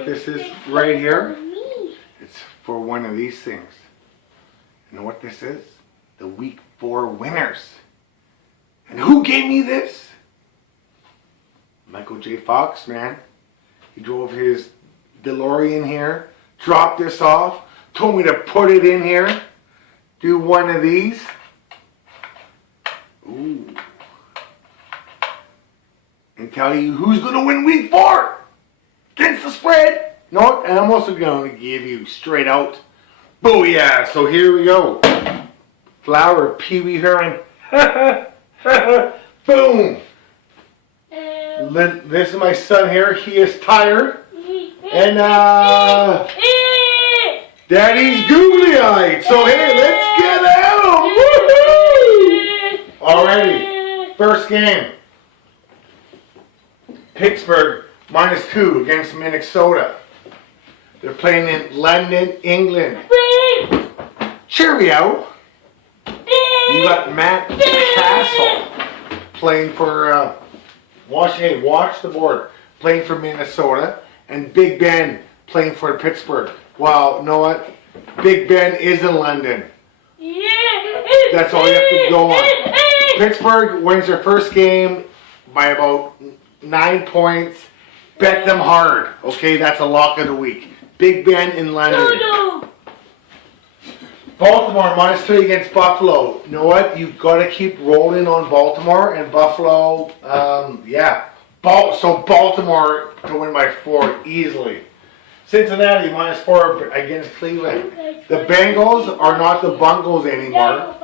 what this is right here? It's for one of these things. You know what this is? The week 4 winners. And who gave me this? Michael J. Fox, man. He drove his DeLorean here, dropped this off, told me to put it in here, do one of these. Ooh. And tell you who's going to win week 4 against the spread. You know what? And I'm also going to give you straight out. Booyah! So here we go. Flower, Pee Wee Herman. Boom! This is my son here. He is tired. And Daddy's googly eyed. So hey, let's get at him. Woohoo! Alrighty. First game. Pittsburgh -2 against Minnesota. They're playing in London, England. Cheerio. You got Matt Castle playing for watch the board, playing for Minnesota, and Big Ben playing for Pittsburgh. Well, you know what? Big Ben is in London. That's all you have to go on. Pittsburgh wins their first game by about 9 points. Bet them hard. Okay, that's a lock of the week. Big Ben in London. Baltimore -3 against Buffalo. You know what? You've got to keep rolling on Baltimore and Buffalo. Yeah. So Baltimore to win by 4 easily. Cincinnati -4 against Cleveland. The Bengals are not the Bungles anymore.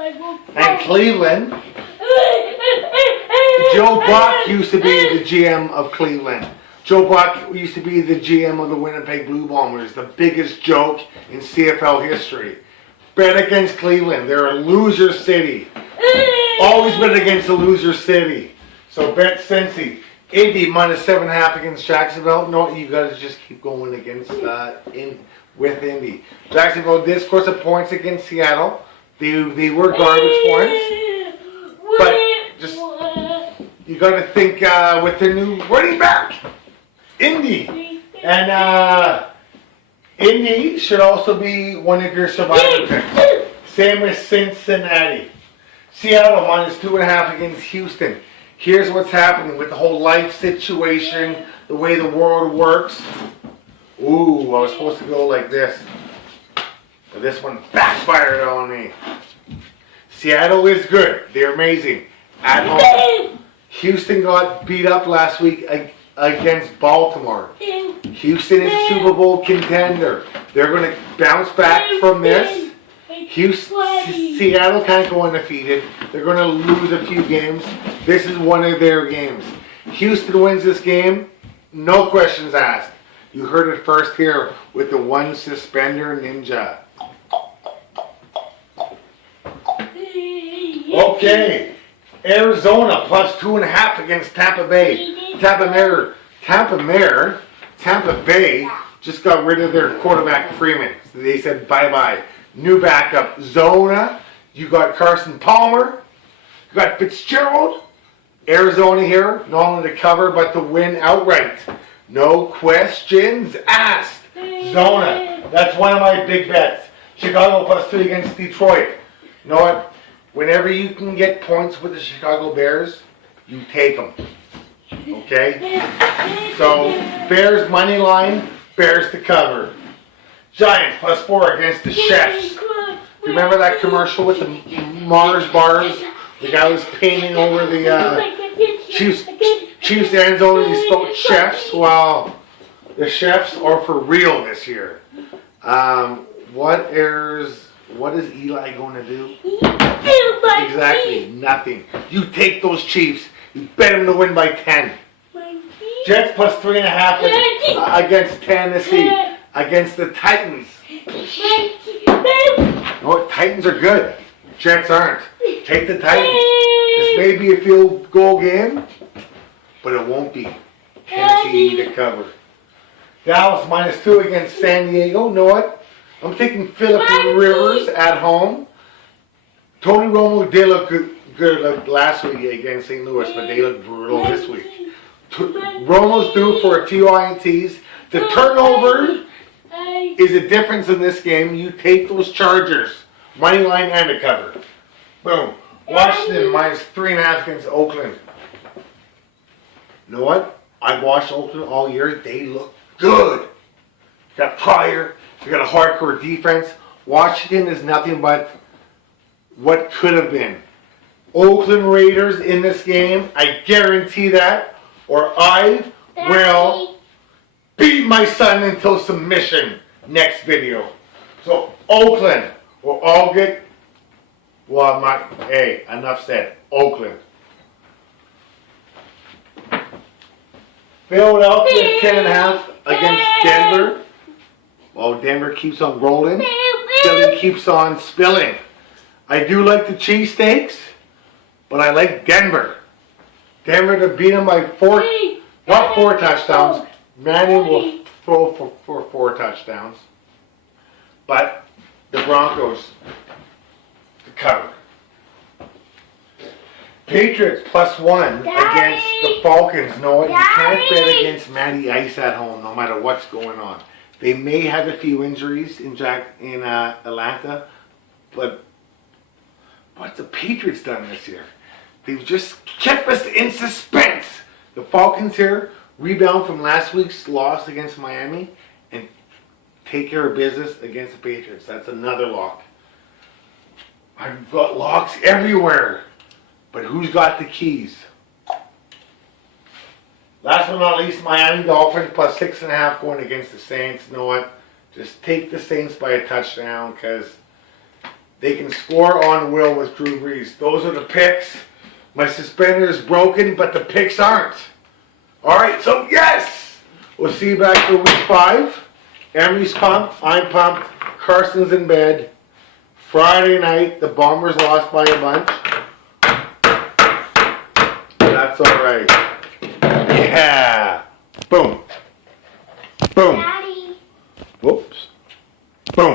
And Cleveland, Joe Buck used to be the GM of Cleveland. Joe Buck used to be the GM of the Winnipeg Blue Bombers. The biggest joke in CFL history. Bet against Cleveland. They're a loser city. Always bet against a loser city. So bet Cincy. Indy -7.5 against Jacksonville. No, you got to just keep going against with Indy. Jacksonville did score some points against Seattle. They were garbage points. But just you got to think with their new running back, Indy, and Indy should also be one of your survivor picks. Same with Cincinnati. Seattle -2.5 against Houston. Here's what's happening with the whole life situation, the way the world works. Ooh, I was supposed to go like this. But this one backfired on me. Seattle is good. They're amazing. At home. Houston got beat up last week against Baltimore. Houston is Super Bowl contender. They're going to bounce back from this. Seattle can't go undefeated. They're going to lose a few games. This is one of their games. Houston wins this game, no questions asked. You heard it first here with the one suspender ninja. Okay, Arizona +2.5 against Tampa Bay. Tampa Bay just got rid of their quarterback Freeman. So they said bye-bye. New backup, Zona. You got Carson Palmer. You got Fitzgerald. Arizona here, not only to cover, but to win outright. No questions asked. Zona. That's one of my big bets. Chicago +3 against Detroit. You know what? Whenever you can get points with the Chicago Bears, you take them. Okay? So, Bears money line, Bears to cover. Giants +4 against the Chefs. Remember that commercial with the Mars bars? The guy was painting over the Chiefs end zone and he spoke Chefs. Well, the Chefs are for real this year. What is Eli going to do? Exactly, nothing. You take those Chiefs. You bet them to win by 10. Jets +3.5 against Tennessee. Against the Titans. Oh, Titans are good. Jets aren't. Take the Titans. This may be a field goal game, but it won't be. Tennessee to cover. Dallas -2 against San Diego. You know what? I'm taking Phillip Rivers at home. Tony Romo did look good last week against St. Louis, but they look brutal this week. Romo's due for a few INTs. The turnover is a difference in this game. You take those Chargers, money line and a cover. Boom. Washington minus 3.5 against Oakland. You know what? I've watched Oakland all year. They look good. They got fire. They got a hardcore defense. Washington is nothing but what could have been. Oakland Raiders in this game. I guarantee that. Or I will beat my son until submission next video. So Oakland will all get, well, I'm not, hey, enough said. Oakland. Philadelphia 10.5 against Denver. Well, Denver keeps on rolling. Philly keeps on spilling. I do like the cheesesteaks, but I like Denver. Denver to beat them by not 4 touchdowns. Manning will throw for 4 touchdowns. But the Broncos to cover. Patriots +1 against the Falcons. No, you can't bet against Matty Ice at home, no matter what's going on. They may have a few injuries in Atlanta, but what's the Patriots done this year? They've just kept us in suspense. The Falcons here rebound from last week's loss against Miami and take care of business against the Patriots. That's another lock. I've got locks everywhere. But who's got the keys? Last but not least, Miami Dolphins +6.5 going against the Saints. You know what? Just take the Saints by a touchdown because they can score on will with Drew Brees. Those are the picks. My suspender is broken, but the picks aren't. All right, so yes! We'll see you back for week 5. Emery's pumped. I'm pumped. Carson's in bed. Friday night, the Bombers lost by a bunch. That's all right. Yeah. Boom.